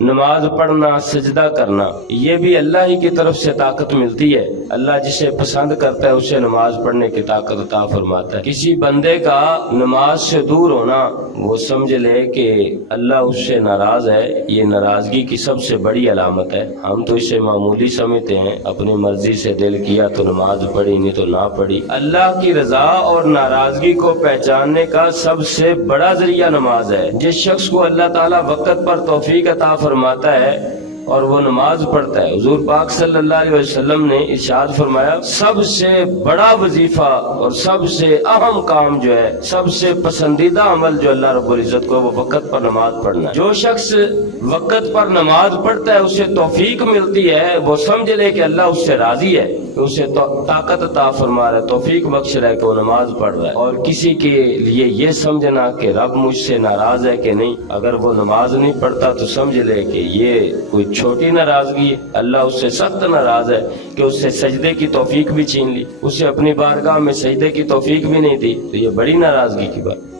نماز پڑھنا، سجدہ کرنا، یہ بھی اللہ ہی کی طرف سے طاقت ملتی ہے۔ اللہ جسے پسند کرتا ہے اسے نماز پڑھنے کی طاقت عطا فرماتا ہے۔ کسی بندے کا نماز سے دور ہونا، وہ سمجھ لے کہ اللہ اس سے ناراض ہے، یہ ناراضگی کی سب سے بڑی علامت ہے۔ ہم تو اسے معمولی سمجھتے ہیں، اپنی مرضی سے دل کیا تو نماز پڑھی، نہیں تو نہ پڑھی۔ اللہ کی رضا اور ناراضگی کو پہچاننے کا سب سے بڑا ذریعہ نماز ہے۔ جس شخص کو اللہ تعالیٰ وقت پر توفیق عطا فرماتا ہے اور وہ نماز پڑھتا ہے، حضور پاک صلی اللہ علیہ وسلم نے ارشاد فرمایا، سب سے بڑا وظیفہ اور سب سے اہم کام جو ہے، سب سے پسندیدہ عمل جو اللہ رب العزت کو، وہ وقت پر نماز پڑھنا ہے۔ جو شخص وقت پر نماز پڑھتا ہے اسے توفیق ملتی ہے، وہ سمجھ لے کہ اللہ اس سے راضی ہے، اسے طاقت عطا فرما رہا ہے، توفیق بخش رہا ہے کہ وہ نماز پڑھ رہا ہے۔ اور کسی کے لیے یہ سمجھنا کہ رب مجھ سے ناراض ہے کہ نہیں، اگر وہ نماز نہیں پڑھتا تو سمجھ لے کہ یہ کوئی چھوٹی ناراضگی ہے، اللہ اس سے سخت ناراض ہے کہ اس سے سجدے کی توفیق بھی چھین لی، اسے اپنی بارگاہ میں سجدے کی توفیق بھی نہیں دی، تو یہ بڑی ناراضگی کی بات۔